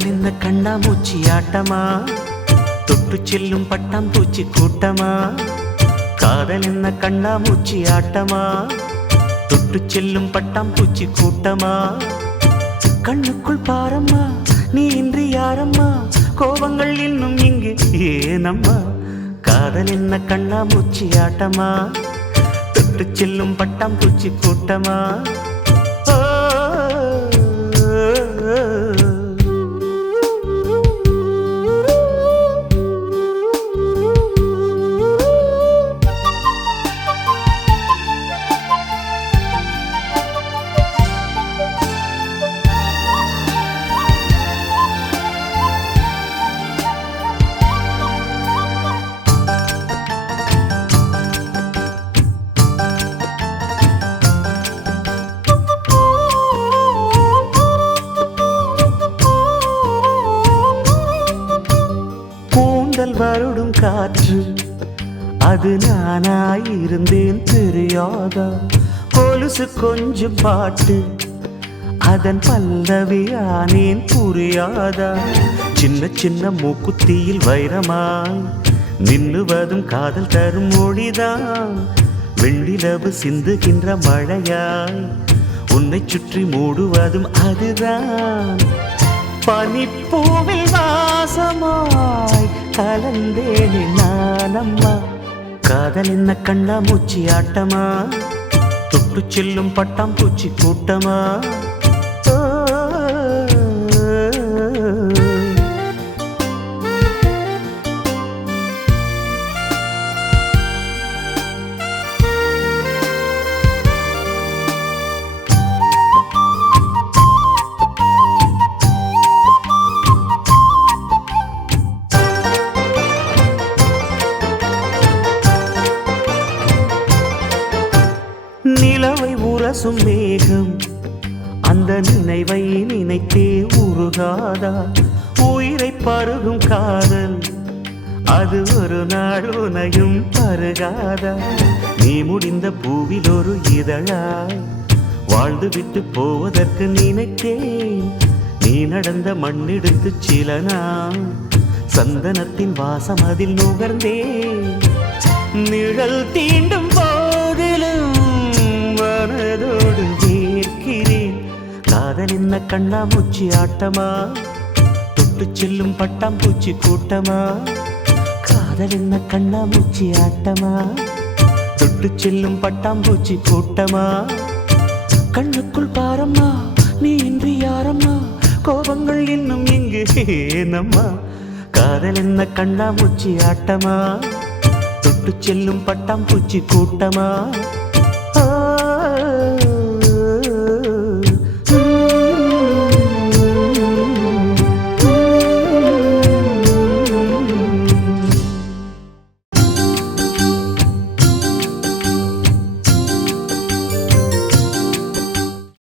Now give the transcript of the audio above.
காதல் என்ன கண்ணாமூச்சி ஆட்டமா, தொட்டு செல்லும் பட்டாம்பூச்சி கூட்டமா. காதல் என்ன கண்ணாமூச்சி ஆட்டமா, தொட்டு செல்லும் பட்டாம்பூச்சி கூட்டமா. கண்ணுக்குள் பாரம்மா, நீ இன்றி யாரம்மா, கோபங்கள் இன்னும் இங்கு ஏனம்மா. காதல் என்ன கண்ணாமூச்சி ஆட்டமா, தொட்டு செல்லும் பட்டாம்பூச்சி கூட்டமா. வருடும் காற்று அது நானாயிருந்தேன் தெரியாதா. கொலுசு கொஞ்சம் பாட்டு அதன் பல்லவியானேன் புரியாதா. சின்ன சின்ன மூக்குத்தியில் வைரமாய் நின்னுவதும் காதல் தரும் மொழிதான். வெண்ணிலவு சிந்துகின்ற மழையாய் உன்னை சுற்றி மூடுவதும் அதுதான். பனிப்பூவில் வாசமாய் கலந்தேனே நானம்மா. காதல் என்ன கண்ணாமூச்சி ஆட்டமா, தொட்டு செல்லும் பட்டாம்பூச்சி கூட்டமா. நிலவை உரசும் மேகம் அந்த நினைவை நினைத்தே உருகாதா. உயிரை பருகும் காதல் அது ஒரு நாள் உனையும் பருகாதா. நீ முடிந்த பூவில் ஒரு இதழாய் வாழ்ந்து விட்டு போவதற்கு நினைத்தேன். நீ நடந்த மண்ணெடுத்து சில நாள் சந்தனத்தின் வாசம் அதில் நுகர்ந்தேன். நிழல் தீண்டும் போதிலும் மனதோடு வேர்க்கிறேன். காதல் என்ன கண்ணாமூச்சி ஆட்டமா, தொட்டு செல்லும் பட்டாம்பூச்சி கூட்டமா. காதல் என்ன கண்ணாமூச்சி ஆட்டமா, தொட்டு செல்லும் பட்டாம்பூச்சி கூட்டமா. கண்ணுக்குள் பாரம்மா, நீ இன்றி யாரம்மா, கோபங்கள் இன்னும் இங்கு ஏனம்மா. காதல் என்ன கண்ணாமூச்சி ஆட்டமா, தொட்டு செல்லும் பட்டாம்பூச்சி கூட்டமா.